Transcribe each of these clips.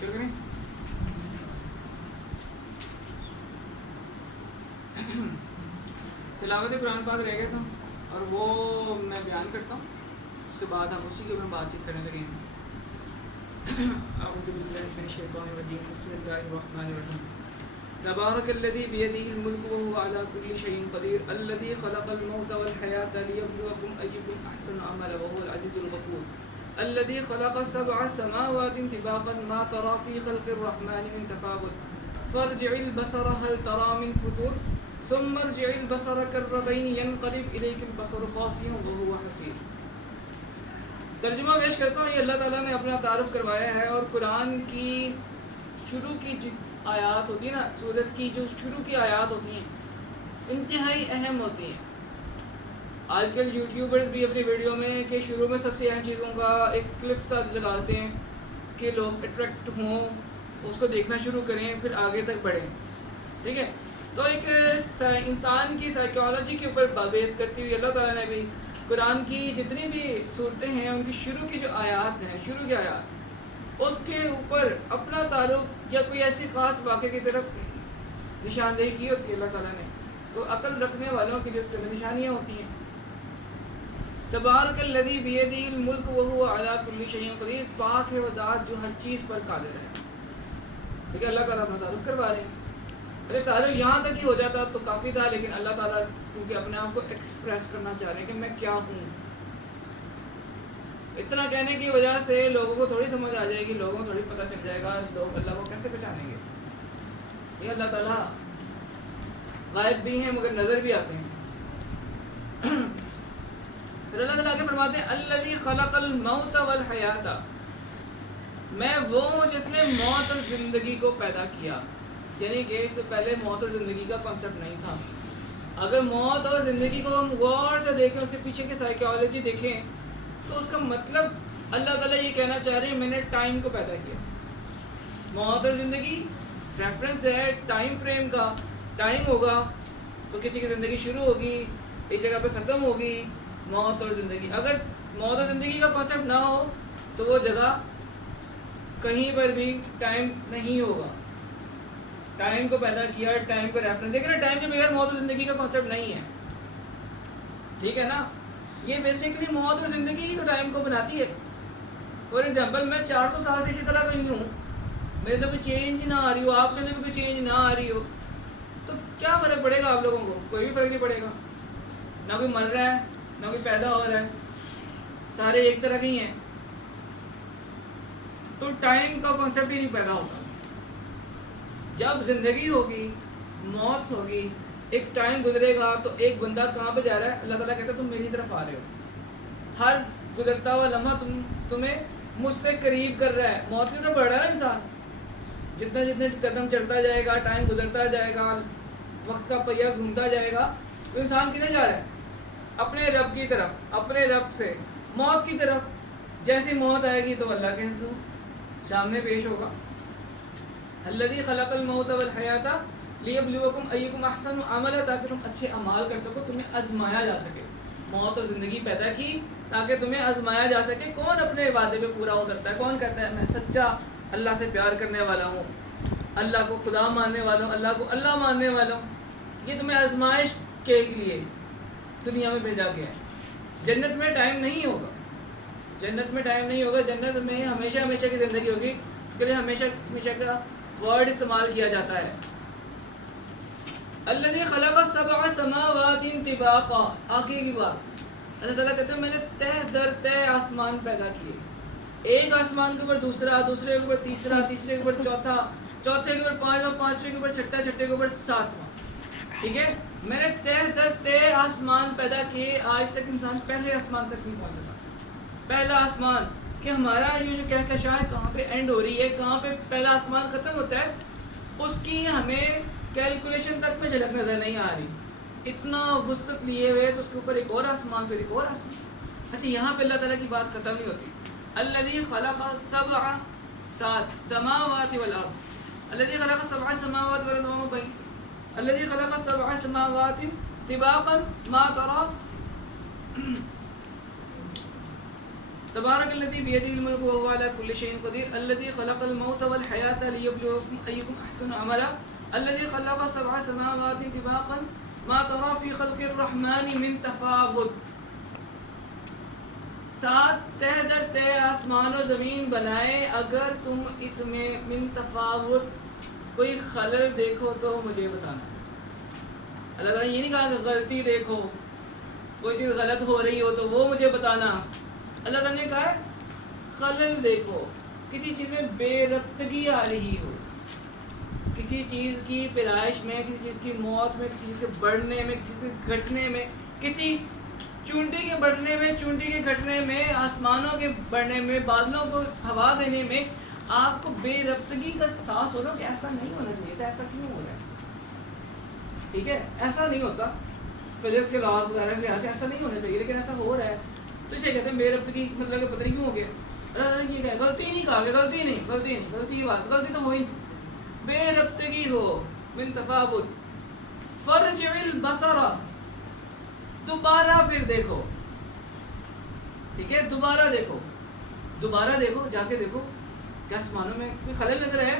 شروع کریں. تلاوت قرآن پاک رہ گیا تھا اور وہ میں بیان کرتا ہوں, اس کے بعد ہم اسی کے اوپر بات چیت کرنے لگیں. اعوذ باللہ من الشیطان الرجیم, بسم اللہ الرحمن الرحیم. تبارک الذی بیدہ الملک وہو علی کل شیء قدیر الذی خلق الموت والحیاۃ لیبلوکم ایکم احسن عملا وہو العزیز الغفور الذی خلق سبع سماوات طباقا ما تری فی خلق الرحمن من تفاوت فارجع البصر هل تری من فطور ثم ارجع البصر کرتین ینقلب الیک البصر خاسئا وہو حسیر. ترجمہ پیش کرتا ہوں. یہ اللہ تعالیٰ نے اپنا تعارف کروایا ہے, اور قرآن کی شروع کی جو آیات ہوتی ہیں نا, سورت کی جو شروع کی آیات ہوتی ہیں انتہائی اہم ہوتی ہیں. آج کل یوٹیوبرز بھی اپنی ویڈیو میں کہ شروع میں سب سے اہم چیزوں کا ایک کلپ ساتھ لگاتے ہیں کہ لوگ اٹریکٹ ہوں, اس کو دیکھنا شروع کریں, پھر آگے تک بڑھیں. ٹھیک ہے, تو ایک انسان کی سائیکالوجی کے اوپر بیس کرتی ہوئی اللہ تعالیٰ نے بھی قرآن کی جتنی بھی صورتیں ہیں ان کی شروع کی جو آیات ہیں, شروع کی آیات, اس کے اوپر اپنا تعلق یا کوئی ایسی خاص واقعے کی طرف نشاندہی کی ہوتی ہے اللہ تعالیٰ نے. تو عقل رکھنے والوں کے لیے اس کے اندر نشانیاں ہوتی ہیں. تبارک الذی بیدہ الملک وہو علی کل شیء قدیر, پاک ہے وہ ذات جو ہر چیز پر قادر ہے. ٹھیک ہے, اللہ تعالیٰ اپنا تعارف کروا رہے ہیں. اگر تعارف یہاں تک ہی ہو جاتا تو کافی تھا, لیکن اللہ تعالیٰ کیونکہ اپنے آپ کو ایکسپریس کرنا چاہ رہے ہیں کہ میں کیا ہوں. اتنا کہنے کی وجہ سے لوگوں کو تھوڑی سمجھ آ جائے گی, لوگوں کو تھوڑی پتہ چل جائے گا لوگ اللہ کو کیسے پہچانیں گے. یہ اللہ تعالیٰ غائب بھی ہیں مگر نظر بھی آتے ہیں. پھر اللہ تعالیٰ آگے فرماتے ہیں الذی خلق الموت والحیات, میں وہ ہوں جس نے موت اور زندگی کو پیدا کیا. یعنی کہ اس سے پہلے موت اور زندگی کا کانسیپٹ نہیں تھا. اگر موت اور زندگی کو ہم غور سے دیکھیں, اس کے پیچھے کی سائیکالوجی دیکھیں, تو اس کا مطلب اللہ تعالیٰ یہ کہنا چاہ رہے ہیں میں نے ٹائم کو پیدا کیا. موت اور زندگی ریفرنس ہے ٹائم فریم کا. ٹائم ہوگا تو کسی کی زندگی شروع ہوگی, ایک جگہ پہ ختم ہوگی. موت اور زندگی, اگر موت اور زندگی کا کانسیپٹ نہ ہو تو وہ جگہ کہیں پر بھی ٹائم نہیں ہوگا. ٹائم کو پیدا کیا, ٹائم کو ریفرنس, لیکن ٹائم کے بغیر موت اور زندگی کا کانسیپٹ نہیں ہے. ٹھیک ہے نا, یہ بیسیکلی موت اور زندگی ہی تو ٹائم کو بناتی ہے. فار ایگزامپل میں 400 سال سے اسی طرح کا ہی ہوں, میرے اندر کوئی چینج نہ آ رہی ہو, آپ کے اندر بھی کوئی چینج نہ آ رہی ہو, تو کیا فرق پڑے گا آپ لوگوں کو؟ کوئی بھی فرق نہیں پڑے گا. نہ کوئی مر رہا ہے نہ کوئی پیدا ہو رہا ہے, سارے ایک طرح کے ہی ہیں. تو ٹائم کا کانسیپٹ ہی نہیں پیدا ہوتا. جب زندگی ہوگی, موت ہوگی, ایک ٹائم گزرے گا, تو ایک بندہ کہاں پہ جا رہا ہے؟ اللہ تعالیٰ کہتا ہے تم میری طرف آ رہے ہو. ہر گزرتا ہوا لمحہ تمہیں مجھ سے قریب کر رہا ہے. موت کی طرف بڑھ رہا ہے نا انسان. جتنا جتنے قدم چڑھتا جائے گا, ٹائم گزرتا جائے گا, وقت کا پہیہ گھومتا جائے گا, تو انسان کدھر جا رہا ہے؟ اپنے رب کی طرف, اپنے رب سے موت کی طرف. جیسی موت آئے گی تو اللہ کے حضور سامنے پیش ہوگا. الذی خلق الموت والحیات لیبلوکم ایکم احسن عملا, تاکہ تم اچھے اعمال کر سکو, تمہیں آزمایا جا سکے. موت اور زندگی پیدا کی تاکہ تمہیں آزمایا جا سکے. کون اپنے وعدے پہ پورا اترتا ہے؟ کون کہتا ہے میں سچا اللہ سے پیار کرنے والا ہوں, اللہ کو خدا ماننے والا ہوں, اللہ کو اللہ ماننے والا ہوں؟ یہ تمہیں آزمائش کے لیے دنیا میں بھیجا گیا ہے. جنت میں ٹائم نہیں ہوگا, جنت میں ٹائم نہیں ہوگا. جنت میں ہمیشہ ہمیشہ کی زندگی ہوگی. اس کے لیے ہمیشہ ہمیشہ کا ورڈ استعمال کیا جاتا ہے. الذی خلق سبع سماوات طباقا, آگے کی بات اللہ تعالیٰ کہتے ہیں میں نے تہ در تہ آسمان پیدا کیے. ایک آسمان کے اوپر دوسرا, دوسرے کے اوپر تیسرا, تیسرے کے اوپر چوتھا, چوتھے کے اوپر پانچواں, پانچویں کے اوپر چھٹا, چھٹے کے اوپر ساتواں. ٹھیک ہے, میں نے تہ در تہ آسمان پیدا کیے. آج تک انسان پہلے آسمان تک نہیں پہنچ سکا. پہلا آسمان کہ ہمارا یہ جو کہکشاں ہے کہاں پہ اینڈ ہو رہی ہے, کہاں پہ پہلا آسمان ختم ہوتا ہے, اس کی ہمیں کیلکولیشن تک میں جھلک نظر نہیں آ رہی. اتنا وسعت لیے ہوئے تو اس کے اوپر ایک اور آسمان, پھر ایک اور آسمان. اچھا, یہاں پہ اللہ تعالیٰ کی بات ختم نہیں ہوتی. الذی خلق سبع سماوات والارض, الذی خلق سبع سماوات والارض, الذی خلق سبع سماوات طباقا ما ترى تبارک الذی بیدہ الملک وہو علی کل شیء قدیر الذی خلق الموت والحیاۃ لیبلوکم ایکم احسن عملا الذی خلق سبع سماوات طباقا ما تری فی خلق الرحمن من تفاوت. 7 تہ در تہ آسمان و زمین بنائے، اگر تم اس میں من تفاوت کوئی خلل دیکھو تو مجھے بتانا. اللہ تعالیٰ یہ نہیں کہا کہ غلطی دیکھو، کوئی چیز غلط ہو رہی ہو تو وہ مجھے بتانا. اللہ تعالیٰ نے کہا ہے خلل دیکھو، کسی چیز میں بے ربطگی آ رہی ہو، کسی چیز کی پیدائش میں، کسی چیز کی موت میں، کسی چیز کے بڑھنے میں، کسی چیز کے گھٹنے میں، کسی چونٹی کے بڑھنے میں، چونٹی کے گھٹنے میں، آسمانوں کے بڑھنے میں، بادلوں کو ہوا دینے میں آپ کو بے ربطگی کا احساس ہو رہا کہ ایسا نہیں ہونا چاہیے تھا، ایسا کیوں ہو رہا ہے. ٹھیک ہے، ایسا نہیں ہوتا، فزکس کے لاز وغیرہ کے لحاظ سے ایسا نہیں ہونا چاہیے، لیکن ایسا ہو رہا ہے. تو اسے کہتے ہیں بے ربطگی، مطلب کہ پتہ نہیں کیوں ہو گیا. اللہ تعالیٰ نے یہ کہا غلطی نہیں کہا کہ غلطی نہیں، غلطی کی بات، غلطی تو ہوئی تھی. بے ربطگی ہو، من تفاوت. فرجع البصر، دوبارہ پھر دیکھو. ٹھیک ہے، دوبارہ دیکھو، جا کے دیکھو کیا آسمانوں میں کوئی خلل نظر آیا.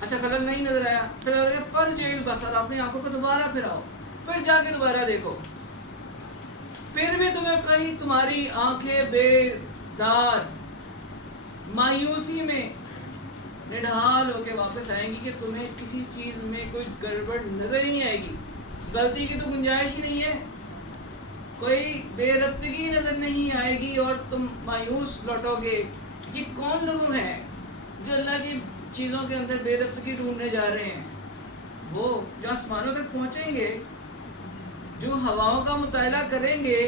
اچھا خلل نہیں نظر آیا، پھر فرجع البصر، اپنی آنکھوں کو دوبارہ پھراؤ، پھر جا کے دوبارہ دیکھو. پھر بھی تمہیں کہیں تمہاری آنکھیں بیزار مایوسی میں نڈھال ہو کے واپس آئیں گی کہ تمہیں کسی چیز میں کوئی گڑبڑ نظر نہیں آئے گی، غلطی کی تو گنجائش ہی نہیں ہے، کوئی بے ربطگی نظر نہیں آئے گی اور تم مایوس لوٹو گے. یہ کون لوگ ہیں جو اللہ کی چیزوں کے اندر بے ربطگی ڈھونڈنے جا رہے ہیں؟ وہ جو آسمانوں تک پہنچیں گے، جو ہواؤں کا مطالعہ کریں گے،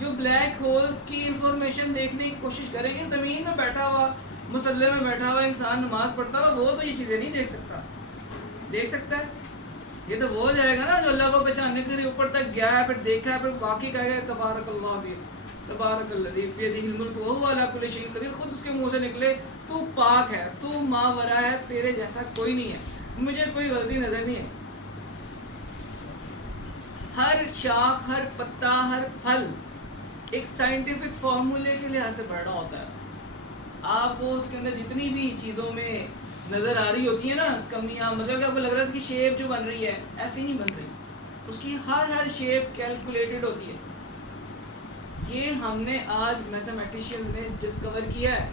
جو بلیک ہولز کی انفارمیشن دیکھنے کی کوشش کریں گے. زمین میں بیٹھا ہوا، مسلح میں بیٹھا ہوا انسان نماز پڑھتا ہوا، وہ تو یہ چیزیں نہیں دیکھ سکتا. دیکھ سکتا ہے، یہ تو وہ ہو جائے گا نا جو اللہ کو پہچاننے کے لیے اوپر تک گیا ہے، پھر دیکھا ہے، پھر واقعی کہے گا تبارک اللہ بھی، تبارک الذی بیدہ الملک وہو علی کل شیء قدیر. خود اس کے منہ سے نکلے تو پاک ہے، تو ماورا ہے، تیرے جیسا کوئی نہیں ہے، مجھے کوئی غلطی نظر نہیں ہے. ہر شاخ، ہر پتا، ہر پھل ایک سائنٹیفک فارمولے کے لحاظ سے بڑھنا ہوتا ہے. آپ کو اس کے اندر جتنی بھی چیزوں میں نظر آ رہی ہوتی ہیں نا کمیاں، مطلب کہ آپ کو لگ رہا ہے اس کی شیپ جو بن رہی ہے ایسی نہیں بن رہی، اس کی ہر شیپ کیلکولیٹڈ ہوتی ہے. یہ ہم نے آج میتھمیٹیشینز نے ڈسکور کیا ہے،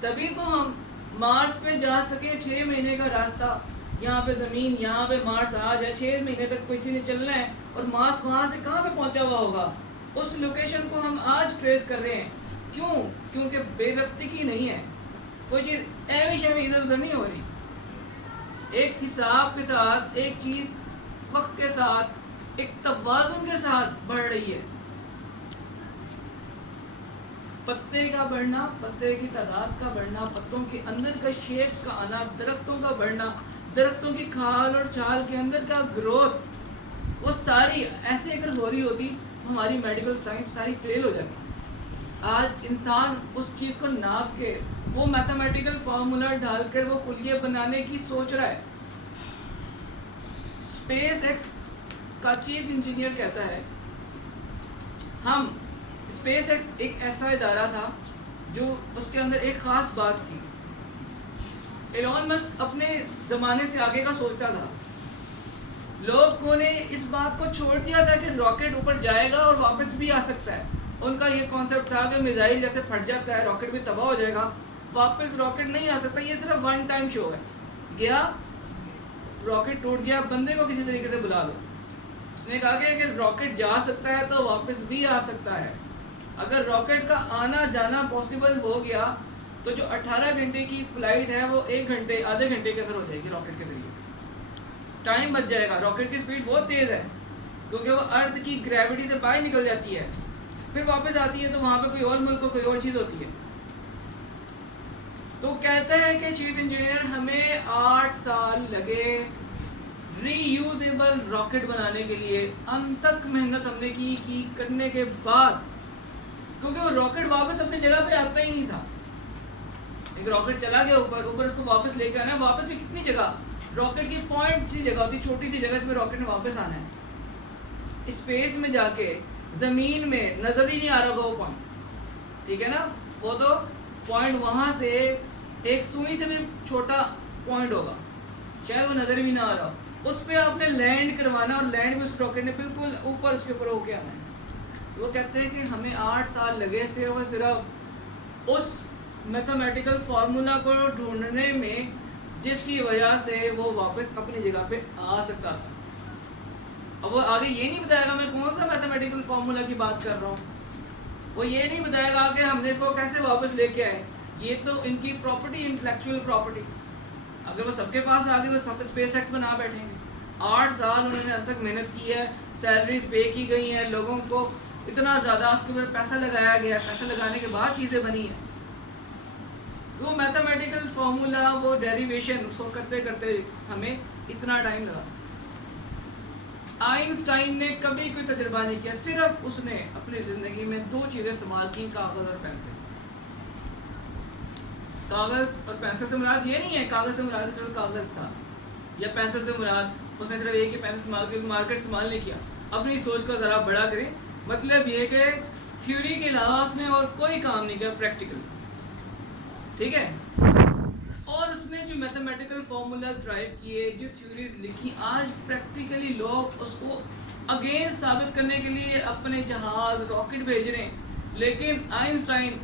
تبھی تو ہم مارس پہ جا سکے. 6 مہینے کا راستہ یہاں پہ زمین، یہاں پہ مارس آ جائے، 6 مہینے تک کسی نے چلنا ہے، اور مارس وہاں سے کہاں پہ پہنچا ہوا ہوگا، اس لوکیشن کو ہم آج ٹریس کر رہے ہیں. کیوں؟ کیونکہ بے ربطگی نہیں ہے، کوئی چیز ایوی شیوی ادھر ادھر نہیں ہو رہی، ایک حساب کے ساتھ، ایک چیز وقت کے ساتھ، ایک توازن کے ساتھ بڑھ رہی ہے. پتے کا بڑھنا، پتے کی تعداد کا بڑھنا، پتوں کے اندر کا شیپ کا آنا، درختوں کا بڑھنا، درختوں کی کھال اور چھال کے اندر کا گروتھ، وہ ساری ایسے اگر ہو رہی ہوتی ہماری میڈیکل سائنس ساری فیل ہو جاتی. آج انسان اس چیز کو ناپ کے وہ میتھمیٹیکل فارمولا ڈال کر وہ خلیے بنانے کی سوچ رہا ہے. اسپیس ایکس کا چیف انجینئر کہتا ہے، ہم اسپیس ایکس ایک ایسا ادارہ تھا جو اس کے اندر ایک خاص بات تھی. ایلون مسک اپنے زمانے سے آگے کا سوچتا تھا، لوگوں نے اس بات کو چھوڑ دیا تھا کہ راکٹ اوپر جائے گا اور واپس بھی آ سکتا ہے. ان کا یہ کانسیپٹ تھا کہ میزائل جیسے پھٹ جاتا ہے راکٹ بھی تباہ ہو جائے گا، واپس راکٹ نہیں آ سکتا، یہ صرف ون ٹائم شو ہے. گیا راکٹ ٹوٹ گیا، بندے کو کسی طریقے سے بلا دو. اس نے کہا کہ اگر راکٹ جا سکتا ہے تو واپس بھی آ سکتا ہے. اگر راکٹ کا آنا جانا پاسبل ہو گیا تو جو 18 گھنٹے کی فلائٹ ہے وہ 1 گھنٹے آدھے گھنٹے کے اندر ہو جائے گی. راکٹ کے ذریعے ٹائم بچ جائے گا. راکٹ کی سپیڈ بہت تیز ہے کیونکہ وہ ارتھ کی گریوٹی سے باہر نکل جاتی ہے، پھر واپس آتی ہے تو وہاں پہ کوئی اور ملک کو کوئی اور چیز ہوتی ہے. تو کہتا ہے کہ چیف انجینئر ہمیں 8 سال لگے ری یوزیبل راکٹ بنانے کے لیے. انتک محنت ہم نے کی کرنے کے بعد، کیونکہ وہ راکٹ واپس اپنی جگہ پہ آتا ہی نہیں تھا. ایک راکٹ چلا گیا اوپر اس کو واپس لے کے آنا ہے، واپس بھی کتنی جگہ، راکٹ کی پوائنٹ سی جگہ ہوتی، چھوٹی سی جگہ اس میں راکٹ نے واپس آنا ہے. اسپیس میں جا کے زمین میں نظر ہی نہیں آ رہا ہوگا وہ پوائنٹ. ٹھیک ہے نا, وہ تو پوائنٹ وہاں سے ایک سوئی سے بھی چھوٹا پوائنٹ ہوگا, شاید وہ نظر بھی نہ آ رہا, اس پہ آپ نے لینڈ کروانا اور لینڈ بھی اس راکٹ نے بالکل اوپر اس کے اوپر ہو کے آنا ہے. وہ کہتے ہیں کہ ہمیں 8 سال لگے صرف اور صرف اس میتھمیٹیکل فارمولا کو ڈھونڈنے میں جس کی وجہ سے وہ واپس اپنی جگہ پہ آ سکتا تھا. اب وہ آگے یہ نہیں بتائے گا میں کون سا میتھمیٹیکل فارمولا کی بات کر رہا ہوں, وہ یہ نہیں بتائے گا کہ ہم نے اس کو کیسے واپس لے کے آئے. یہ تو ان کی پراپرٹی, انٹلیکچوئل پراپرٹی, اگر وہ سب کے پاس آ گئی وہ سب اسپیس ایکس بنا بیٹھیں گے. 8 سال انہوں نے اب تک محنت کی ہے, سیلریز پے کی گئی ہیں, لوگوں کو اتنا زیادہ اس کے اوپر پیسہ لگایا گیا ہے, پیسہ لگانے کے بعد چیزیں بنی ہیں. تو میتھمیٹیکل فارمولا, وہ ڈیریویشن, اس کو کرتے کرتے ہمیں اتنا ٹائم لگا. آئنسٹائن نے کبھی کوئی تجربہ نہیں کیا, صرف اس نے اپنی زندگی میں 2 چیزیں استعمال کی, کاغذ اور پینسل. کاغذ اور پینسل سے مراد یہ نہیں ہے کاغذ سے مراد صرف کاغذ تھا, یا پینسل سے مراد اس نے صرف ایک ہی پینسل استعمال کی, مارکر استعمال نہیں کیا. اپنی سوچ کو ذرا بڑا کریں, مطلب یہ کہ تھیوری کے علاوہ اس نے اور کوئی کام نہیں کیا پریکٹیکل, ٹھیک ہے. اور اس نے جو میتھمیٹیکل فارمولا ڈرائیو کیے, جو تھیوریز لکھی, آج پریکٹیکلی لوگ اس کو اگینسٹ ثابت کرنے کے لیے اپنے جہاز, راکٹ بھیج رہے ہیں. لیکن آئنسٹائن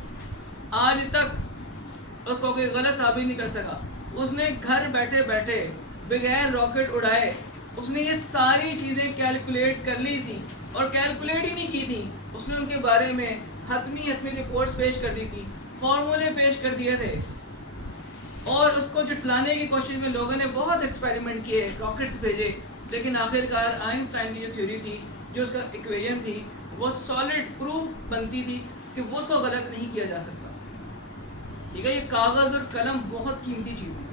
آج تک اس کو کوئی غلط ثابت نہیں کر سکا. اس نے گھر بیٹھے بیٹھے بغیر راکٹ اڑائے اس نے یہ ساری چیزیں کیلکولیٹ کر لی تھی, اور کیلکولیٹ ہی نہیں کی تھی, اس نے ان کے بارے میں حتمی رپورٹس پیش کر دی تھی, فارمولے پیش کر دیے تھے. اور اس کو جھٹلانے کی کوشش میں لوگوں نے بہت ایکسپیریمنٹ کیے, راکٹس بھیجے, لیکن آخرکار آئنسٹائن کی جو تھیوری تھی, جو اس کا ایکویژن تھی, وہ سالڈ پروف بنتی تھی کہ وہ اس کو غلط نہیں کیا جا سکتا. ٹھیک ہے, یہ کاغذ اور قلم بہت قیمتی چیز ہے.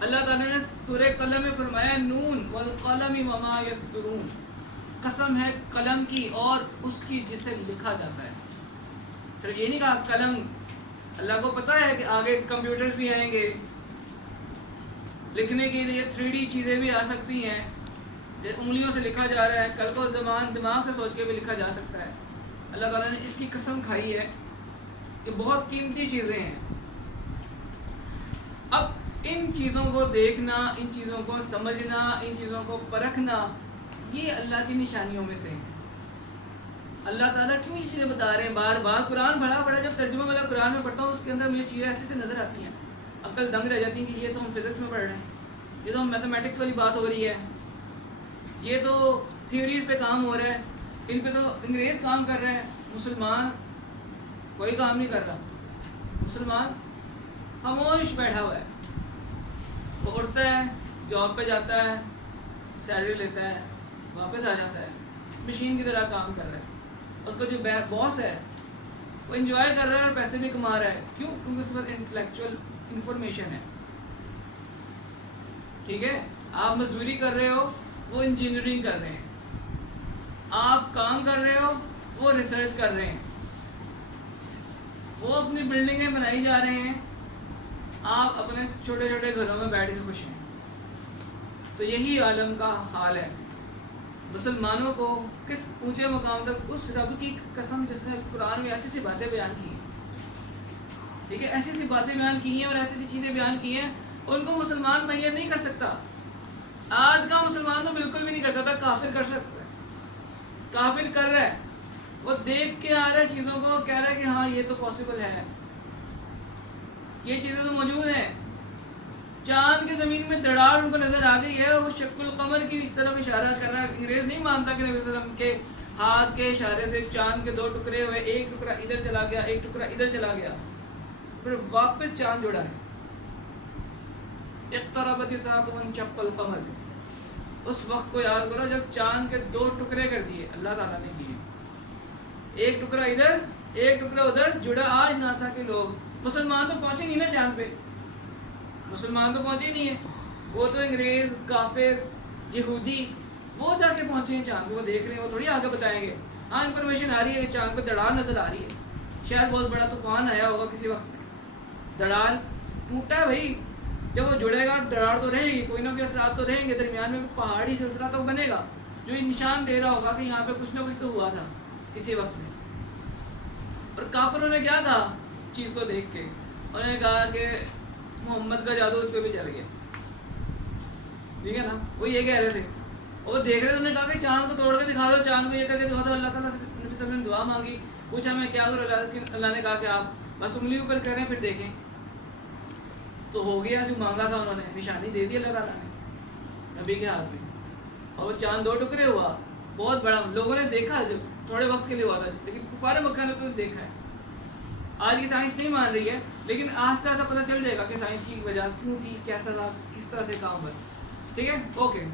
اللہ تعالیٰ نے سورہ قلم میں فرمایا نون والقلم وما یسطرون, قسم ہے قلم کی اور اس کی جسے لکھا جاتا ہے. صرف یہ نہیں کہا قلم, اللہ کو پتہ ہے کہ آگے کمپیوٹرز بھی آئیں گے, لکھنے کے لیے 3D چیزیں بھی آ سکتی ہیں, انگلیوں سے لکھا جا رہا ہے, کل کو زبان دماغ سے سوچ کے بھی لکھا جا سکتا ہے. اللہ تعالیٰ نے اس کی قسم کھائی ہے کہ بہت قیمتی چیزیں ہیں. اب ان چیزوں کو دیکھنا, ان چیزوں کو سمجھنا, ان چیزوں کو پرکھنا, یہ اللہ کی نشانیوں میں سے ہیں. اللہ تعالیٰ کیوں یہ چیزیں بتا رہے ہیں بار بار؟ قرآن بڑا جب ترجمہ والا قرآن میں پڑھتا ہوں, اس کے اندر مجھے چیزیں ایسے سے نظر آتی ہیں, عقل دنگ رہ جاتی ہیں کہ یہ تو ہم فزکس میں پڑھ رہے ہیں, یہ تو ہم میتھمیٹکس والی بات ہو رہی ہے, یہ تو تھیوریز پہ کام ہو رہا ہے, ان پہ تو انگریز کام کر رہے ہیں, مسلمان کوئی کام نہیں کر رہا. مسلمان خاموش بیٹھا ہوا ہے, وہ اٹھتا ہے, جاب پہ جاتا ہے, سیلری لیتا ہے, واپس آ جاتا ہے, مشین کی طرح کام کر رہا ہے. اس کا جو باس ہے وہ انجوائے کر رہا ہے اور پیسے بھی کما رہا ہے. کیوں؟ کیونکہ اس کے پاس انٹلیکچوئل انفارمیشن ہے. ٹھیک ہے, آپ مزدوری کر رہے ہو, وہ انجینئرنگ کر رہے ہیں, آپ کام کر رہے ہو, وہ ریسرچ کر رہے ہیں, وہ اپنی بلڈنگیں بنائی جا رہے ہیں, آپ اپنے چھوٹے چھوٹے گھروں میں بیٹھ کے خوش ہیں. تو یہی عالم کا حال ہے. مسلمانوں کو کس اونچے مقام تک اس رب کی قسم جس نے قرآن میں ایسی سی باتیں بیان کی ہیں, ٹھیک ہے, ایسی سی باتیں بیان کی ہیں اور ایسی سی چیزیں بیان کی ہیں, ان کو مسلمان معین نہیں کر سکتا. آج کا مسلمان تو بالکل بھی نہیں کر سکتا, کافر کر سکتا ہے, کافر کر رہا ہے, وہ دیکھ کے آ رہا ہے چیزوں کو, کہہ رہا ہے کہ ہاں یہ تو پاسبل ہے, یہ چیزیں تو موجود ہیں. چاند کی زمین میں دراڑ ان کو نظر آ گئی ہے, وہ شق القمر کی طرف اشارہ کر رہا ہے. انگریز نہیں مانتا کہ نبی صلی اللہ علیہ وسلم کے ہاتھ کے اشارے سے چاند کے 2 ٹکڑے ہوئے, ایک ٹکڑا ادھر چلا گیا, ایک ٹکڑا ادھر چلا گیا, پھر واپس چاند جڑا ہے. اقتربت الساعۃ وانشق القمر, اس وقت کو یاد کرو جب چاند کے 2 ٹکڑے کر دیے اللہ تعالیٰ نے کیے, ایک ٹکڑا ادھر ایک ٹکڑا ادھر جڑا. آج ناسا کے لوگ, مسلمان تو پہنچے نہیں نا چاند پہ, مسلمان تو پہنچے نہیں ہیں, وہ تو انگریز, کافر, یہودی, وہ جا کے پہنچے ہیں چاند پہ, وہ دیکھ رہے ہیں, وہ تھوڑی آگے بتائیں گے. ہاں انفارمیشن آ رہی ہے کہ چاند پہ دڑار نظر آ رہی ہے, شاید بہت بڑا طوفان آیا ہوگا کسی وقت میں, دڑار ٹوٹا ہے بھائی, جب وہ جڑے گا دراڑ تو رہے گی, کوئی نہ کوئی اثرات تو رہیں گے, درمیان میں پہاڑی سلسلہ تو بنے گا جو نشان دے رہا ہوگا کہ یہاں پہ کچھ نہ کچھ تو ہوا تھا کسی وقت میں. اور کافروں نے کیا کہا اس چیز کو دیکھ کے؟ انہوں نے کہا کہ محمد کا جادو اس پہ بھی چل گیا. ٹھیک ہے نا, وہ یہ کہہ رہے تھے. اور وہ دیکھ رہے تھے, انہوں نے کہا کہ چاند کو توڑ کے دکھا دو, چاند کو یہ کر کے دکھا دو. اللہ تعالیٰ سے نبی صلی اللہ علیہ وسلم نے دعا مانگی, پوچھا میں کیا کروں؟ اللہ نے کہا کہ آپ بس انگلی اوپر کریں پھر دیکھیں. تو ہو گیا جو مانگا تھا, انہوں نے نشانی دے دی اللہ تعالیٰ نے نبی کے ہاتھ میں, اور وہ چاند 2 ٹکڑے ہوا. بہت بڑا, لوگوں نے دیکھا جب تھوڑے وقت کے لیے ہوا تھا, لیکن کفار مکہ نے تو دیکھا ہے. آج کی سائنس نہیں مان رہی ہے, لیکن آہستہ آہستہ پتہ چل جائے گا کہ سائنس کی وجہ کیوں تھی, کیسا تھا, کس طرح سے کام ہوا. ٹھیک ہے, اوکے.